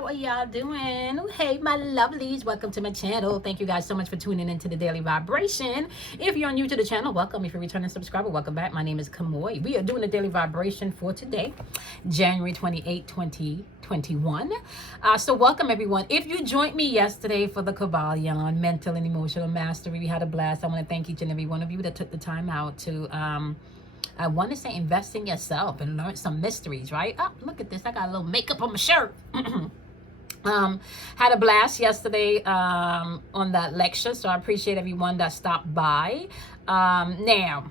How are y'all doing? Hey, my lovelies. Welcome to my channel. Thank you guys so much for tuning into the Daily Vibration. If you're new to the channel, welcome. If you're a returning subscriber, welcome back. My name is Kamoy. We are doing the Daily Vibration for today, January 28, 2021. So welcome, everyone. If you joined me yesterday for the Kabbalah Mental and Emotional Mastery, we had a blast. I want to thank each and every one of you that took the time out to I want to say invest in yourself and learn some mysteries, right? Oh, look at this. I got a little makeup on my shirt. Had a blast yesterday on that lecture, so I appreciate everyone that stopped by. Now,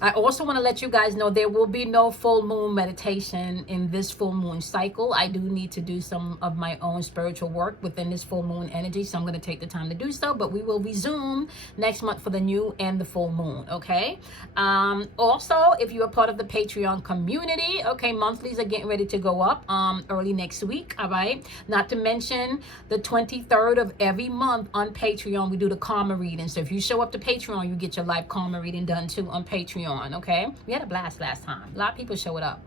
I also want to let you guys know there will be no full moon meditation in this full moon cycle. I do need to do some of my own spiritual work within this full moon energy, so I'm going to take the time to do so, but we will resume next month for the new and the full moon, okay? Also, if you are part of the Patreon community, okay, monthlies are getting ready to go up early next week, all right? Not to mention the 23rd of every month on Patreon, we do the karma reading. So if you show up to Patreon, you get your life karma reading done too on Patreon. Okay, we had a blast last time. A lot of people showed up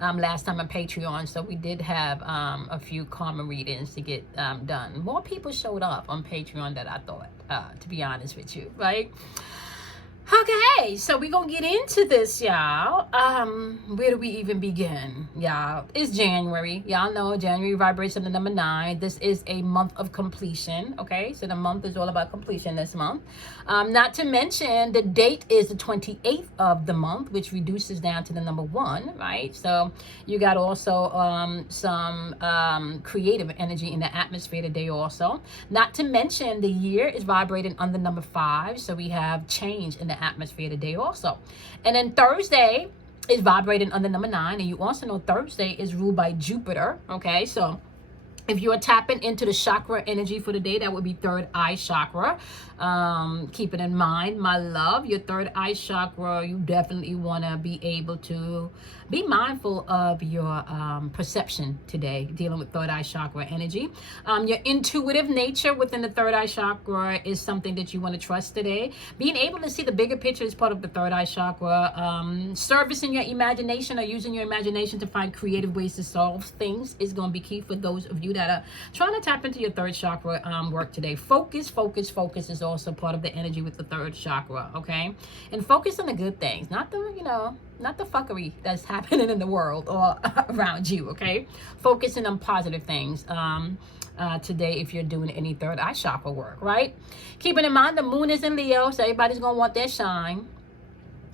last time on Patreon, so we did have a few karma readings to get done. More people showed up on Patreon than I thought, to be honest with you, right? Okay, so we're gonna get into this, y'all. Where do we even begin, y'all? It's January. Y'all know January vibration the number 9. This is a month of completion, okay? So the month is all about completion this month. Not to mention the date is the 28th of the month, which reduces down to the number 1, right? So you got also some creative energy in the atmosphere today also. Not to mention the year is vibrating on the number 5, so we have change in the atmosphere today also. And then Thursday is vibrating on the number 9, and you also know Thursday is ruled by Jupiter, okay? So if you are tapping into the chakra energy for the day, that would be third eye chakra. Keep it in mind, my love, your third eye chakra, you definitely want to be able to be mindful of your perception today, dealing with third eye chakra energy. Your intuitive nature within the third eye chakra is something that you want to trust today. Being able to see the bigger picture is part of the third eye chakra. Servicing your imagination or using your imagination to find creative ways to solve things is going to be key for those of you that are trying to tap into your third chakra work today. Focus is also part of the energy with the third chakra, okay? And focus on the good things, not the, not the fuckery that's happening in the world or around you, okay? Focusing on positive things today if you're doing any third eye chakra work, right? Keeping in mind the moon is in Leo, so everybody's going to want their shine.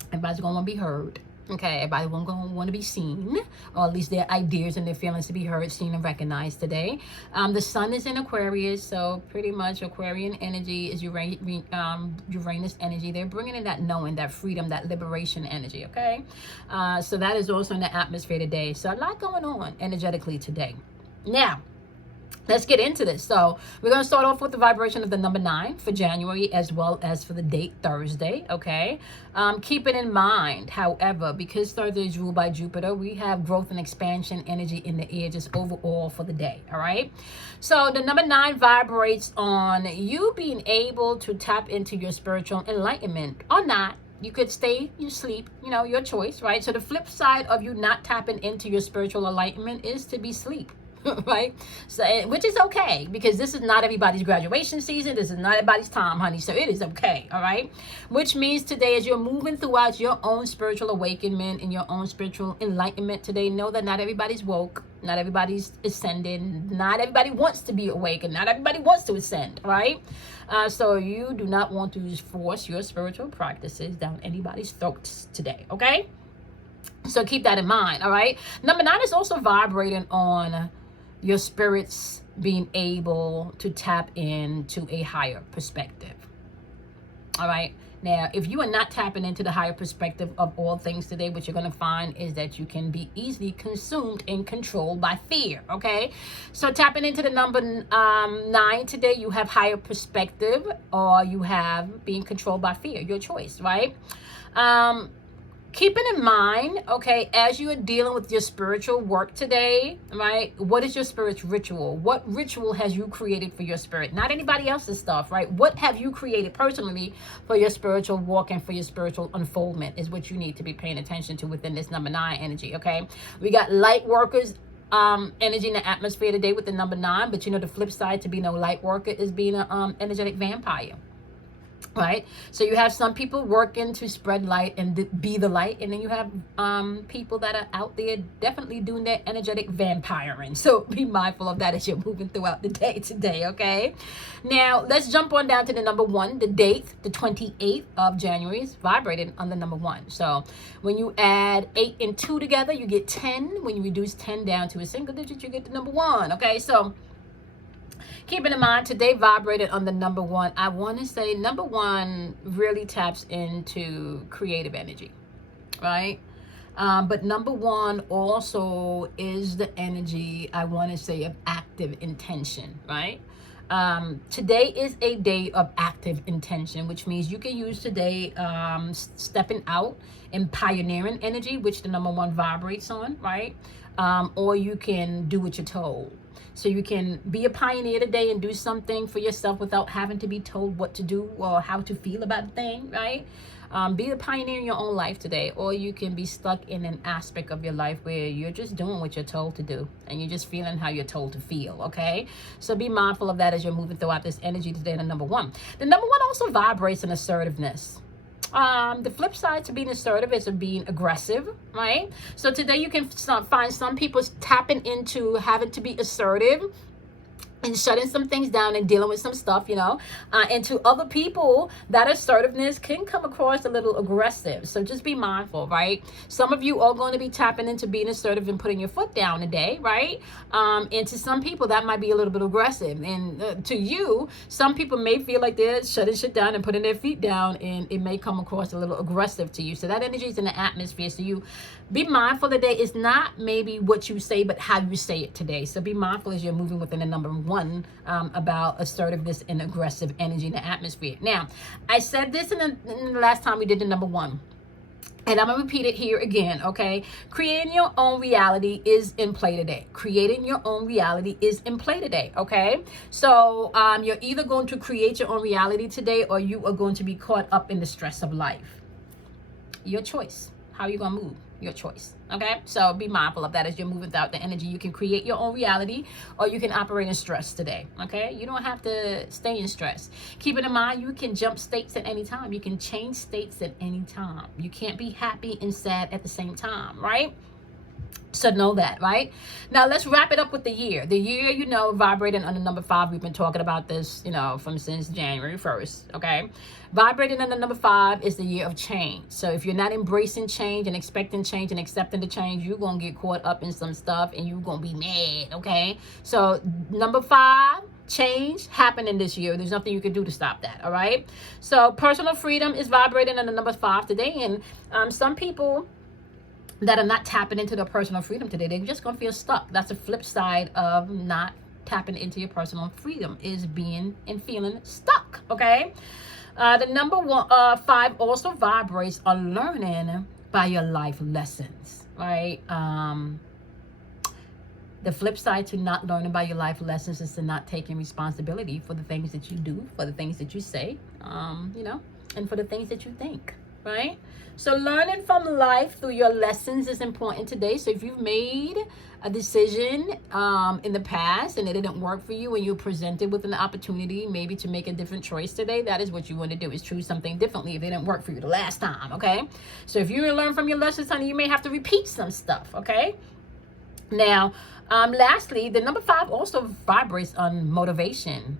Everybody's going to want to be heard. Okay, everybody going to want to be seen, or at least their ideas and their feelings to be heard, seen, and recognized today. The sun is in Aquarius, so pretty much Aquarian energy is Uranus energy. They're bringing in that knowing, that freedom, that liberation energy, okay? So that is also in the atmosphere today. So a lot going on energetically today. Now, let's get into this. So we're going to start off with the vibration of the number 9 for January, as well as for the date Thursday, okay? Keep it in mind, however, because Thursday is ruled by Jupiter, we have growth and expansion energy in the air just overall for the day, all right? So the number 9 vibrates on you being able to tap into your spiritual enlightenment or not. You could stay, you sleep, your choice, right? So the flip side of you not tapping into your spiritual enlightenment is to be asleep. Right? So, which is okay, because this is not everybody's graduation season. This is not everybody's time, honey. So it is okay, all right? Which means today, as you're moving throughout your own spiritual awakenment and your own spiritual enlightenment today, know that not everybody's woke, not everybody's ascending, not everybody wants to be awake, and not everybody wants to ascend, right? So you do not want to force your spiritual practices down anybody's throats today, okay? So keep that in mind, all right? Number 9 is also vibrating on your spirits being able to tap into a higher perspective. All right. Now, if you are not tapping into the higher perspective of all things today, what you're going to find is that you can be easily consumed and controlled by fear. Okay. So tapping into the number 9 today, you have higher perspective, or you have being controlled by fear, your choice, right? Keeping in mind, okay, as you are dealing with your spiritual work today, right? What is your spirit's ritual? What ritual has you created for your spirit? Not anybody else's stuff, right? What have you created personally for your spiritual walk and for your spiritual unfoldment is what you need to be paying attention to within this number 9 energy, okay? We got light workers energy in the atmosphere today with the number 9, but you know the flip side to being a light worker is being an energetic vampire. Right, so you have some people working to spread light and be the light, and then you have people that are out there definitely doing their energetic vampiring. So be mindful of that as you're moving throughout the day today. Okay, now let's jump on down to the number 1. The date, the 28th of January, is vibrated on the number 1. So when you add 8 and 2 together, you get 10. When you reduce 10 down to a single digit, you get the number 1. Okay, so keeping in mind, today vibrated on the number 1. I want to say number 1 really taps into creative energy, right? But number 1 also is the energy, I want to say, of active intention, right? Today is a day of active intention, which means you can use today stepping out in pioneering energy, which the number 1 vibrates on, right? Or you can do what you're told. So you can be a pioneer today and do something for yourself without having to be told what to do or how to feel about a thing, right? Be a pioneer in your own life today. Or you can be stuck in an aspect of your life where you're just doing what you're told to do and you're just feeling how you're told to feel, okay? So be mindful of that as you're moving throughout this energy today. The number 1. The number 1 also vibrates in assertiveness. The flip side to being assertive is being aggressive, right? So today you can find some people tapping into having to be assertive and shutting some things down and dealing with some stuff, you know. And to other people, that assertiveness can come across a little aggressive. So just be mindful, right? Some of you are going to be tapping into being assertive and putting your foot down today, right? And to some people, that might be a little bit aggressive. And to you, some people may feel like they're shutting shit down and putting their feet down, and it may come across a little aggressive to you. So that energy is in the atmosphere. So you be mindful today. It's not maybe what you say, but how you say it today. So be mindful as you're moving within the number 1 about assertiveness and aggressive energy in the atmosphere. Now, I said this in the last time we did the number 1. And I'm going to repeat it here again, okay? Creating your own reality is in play today. Creating your own reality is in play today, okay? So you're either going to create your own reality today, or you are going to be caught up in the stress of life. Your choice. How you going to move? Your choice. Okay, so be mindful of that as you're moving throughout the energy. You can create your own reality, or you can operate in stress today. Okay, you don't have to stay in stress. Keep it in mind, you can jump states at any time. You can change states at any time. You can't be happy and sad at the same time, right? So know that, right? Now let's wrap it up with the year. The year, you know, vibrating on the number 5. We've been talking about this, you know, since January 1st, okay? Vibrating on the number 5 is the year of change. So if you're not embracing change and expecting change and accepting the change, you're going to get caught up in some stuff and you're going to be mad, okay? So number 5, change happening this year. There's nothing you can do to stop that, all right? So personal freedom is vibrating on the number 5 today. And some people that are not tapping into their personal freedom today, they're just going to feel stuck. That's the flip side of not tapping into your personal freedom, is being and feeling stuck, okay? The number 5 also vibrates on learning by your life lessons, right? The flip side to not learning by your life lessons is to not taking responsibility for the things that you do, for the things that you say, you know, and for the things that you think, right? So learning from life through your lessons is important today. So if you've made a decision in the past and it didn't work for you, and you're presented with an opportunity maybe to make a different choice today, that is what you want to do, is choose something differently if it didn't work for you the last time, okay? So if you learn from your lessons, honey, you may have to repeat some stuff, okay? Now, lastly, the number 5 also vibrates on motivation.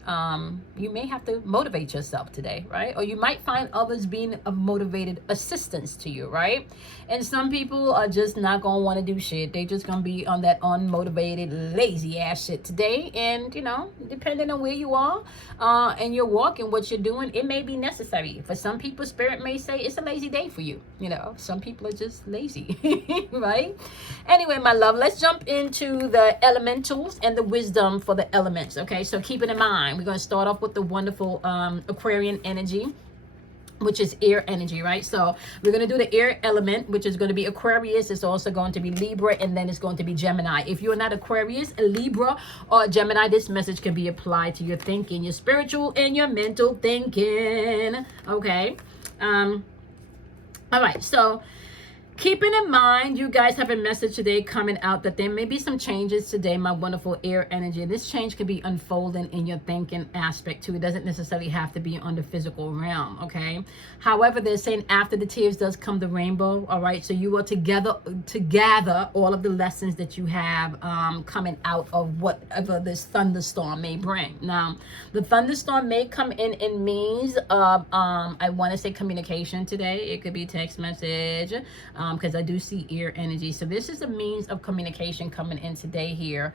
You may have to motivate yourself today, right? Or you might find others being a motivated assistance to you, right? And some people are just not going to want to do shit. They just going to be on that unmotivated, lazy ass shit today. And, you know, depending on where you are and your walk and what you're doing, it may be necessary. For some people, spirit may say it's a lazy day for you. You know, some people are just lazy, right? Anyway, my love, let's jump into the elementals and the wisdom for the elements, okay? So keep it in mind, we're going to start off with the wonderful Aquarian energy, which is air energy, right? So we're going to do the air element, which is going to be Aquarius. It's also going to be Libra, and then it's going to be Gemini. If you're not Aquarius, a Libra, or a Gemini, this message can be applied to your thinking, your spiritual and your mental thinking, okay? All right, so Keeping in mind, you guys have a message today coming out that there may be some changes today, my wonderful air energy. This change could be unfolding in your thinking aspect too. It doesn't necessarily have to be on the physical realm, okay? However, they're saying after the tears does come the rainbow, all right? So you are to gather all of the lessons that you have coming out of whatever this thunderstorm may bring. Now, the thunderstorm may come in means of, I want to say communication today. It could be text message, because I do see air energy. So this is a means of communication coming in today here.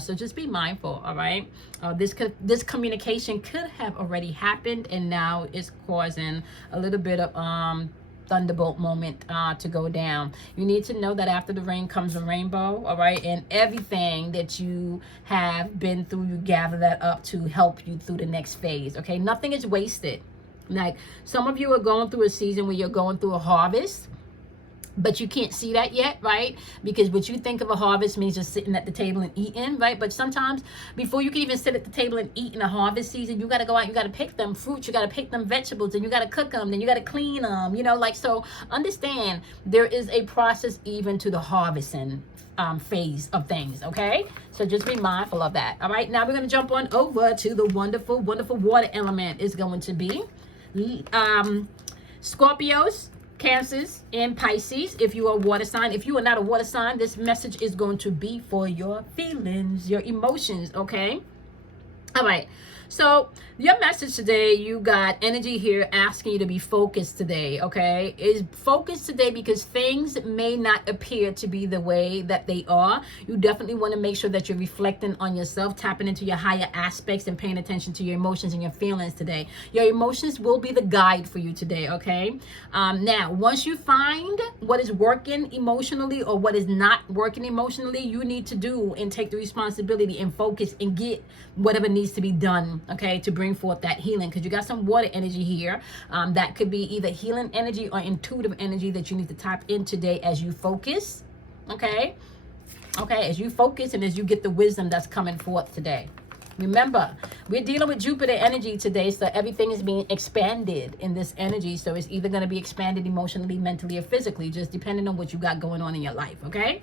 So just be mindful, all right? This communication could have already happened, and now it's causing a little bit of thunderbolt moment to go down. You need to know that after the rain comes a rainbow, all right? And everything that you have been through, you gather that up to help you through the next phase, okay? Nothing is wasted. Like, some of you are going through a season where you're going through a harvest, but you can't see that yet, right? Because what you think of a harvest means just sitting at the table and eating, right? But sometimes before you can even sit at the table and eat in a harvest season, you got to go out, you got to pick them fruits, you got to pick them vegetables, and you got to cook them, then you got to clean them, you know, like, so understand there is a process even to the harvesting phase of things, okay? So just be mindful of that. All right, now we're going to jump on over to the wonderful, wonderful water element. Is going to be Scorpios, Cancers, and Pisces. If you are a water sign, if you are not a water sign, this message is going to be for your feelings, your emotions, okay? All right. So your message today, you got energy here asking you to be focused today, okay? Is focused today because things may not appear to be the way that they are. You definitely want to make sure that you're reflecting on yourself, tapping into your higher aspects and paying attention to your emotions and your feelings today. Your emotions will be the guide for you today, okay? Now, once you find what is working emotionally or what is not working emotionally, you need to do and take the responsibility and focus and get whatever needs to be done, okay, to bring forth that healing, because you got some water energy here. That could be either healing energy or intuitive energy that you need to tap in today as you focus, okay, as you focus and as you get the wisdom that's coming forth today. Remember, we're dealing with Jupiter energy today, so everything is being expanded in this energy. So it's either going to be expanded emotionally, mentally, or physically, just depending on what you got going on in your life, okay?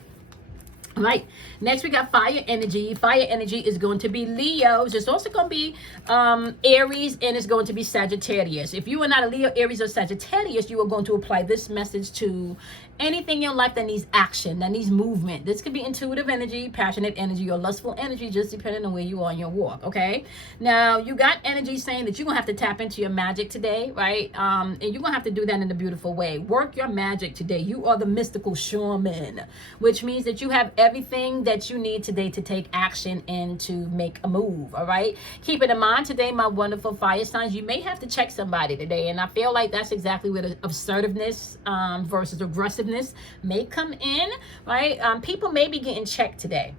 Right, next we got fire energy. Fire energy is going to be Leos. It's also going to be Aries, and it's going to be Sagittarius. If you are not a Leo, Aries, or Sagittarius, you are going to apply this message to anything in your life that needs action, that needs movement. This could be intuitive energy, passionate energy, or lustful energy, just depending on where you are in your walk, okay? Now, you got energy saying that you're going to have to tap into your magic today, right? And you're going to have to do that in a beautiful way. Work your magic today. You are the mystical shaman, which means that you have everything that you need today to take action and to make a move, all right? Keep it in mind today, my wonderful fire signs, you may have to check somebody today, and I feel like that's exactly where the assertiveness versus aggressiveness may come in, right? People may be getting checked today,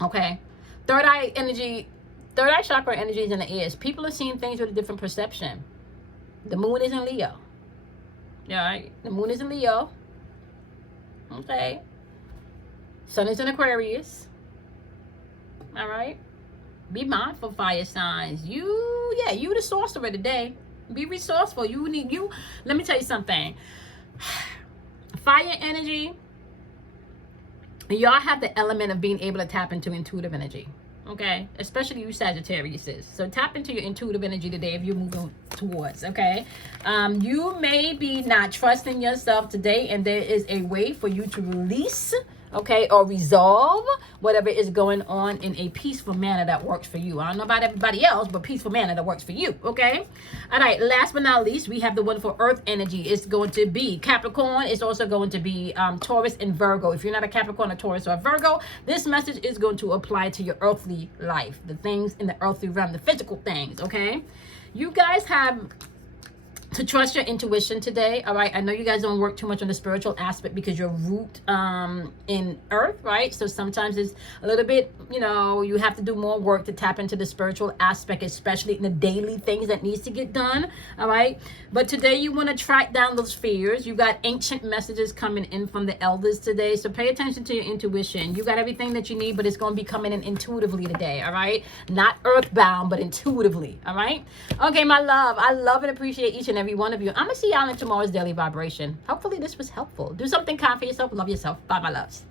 okay? Third eye chakra energy is in the ears. People are seeing things with a different perception. The moon is in Leo, all right? The moon is in Leo, okay? Sun is in Aquarius, all right? Be mindful, fire signs. You the sorcerer today. Be resourceful. Let me tell you something. Fire energy, y'all have the element of being able to tap into intuitive energy, okay? Especially you Sagittariuses. So tap into your intuitive energy today if you're moving towards, okay? You may be not trusting yourself today, and there is a way for you to release, okay, or resolve whatever is going on in a peaceful manner that works for you. I don't know about everybody else, but peaceful manner that works for you, okay? All right, last but not least, we have the wonderful earth energy. It's going to be Capricorn. It's also going to be Taurus and Virgo. If you're not a Capricorn, a Taurus, or a Virgo, this message is going to apply to your earthly life, the things in the earthly realm, the physical things, okay? You guys have to trust your intuition today, all right? I know you guys don't work too much on the spiritual aspect because you're root in earth, right? So sometimes it's a little bit, you have to do more work to tap into the spiritual aspect, especially in the daily things that needs to get done, all right? But today you want to track down those fears. You got ancient messages coming in from the elders today, so pay attention to your intuition. You got everything that you need, but it's going to be coming in intuitively today, all right? Not earthbound, but intuitively, all right? Okay, my love, I love and appreciate each and every every one of you. I'm going to see y'all in tomorrow's daily vibration. Hopefully this was helpful. Do something kind for yourself. Love yourself. Bye, my loves.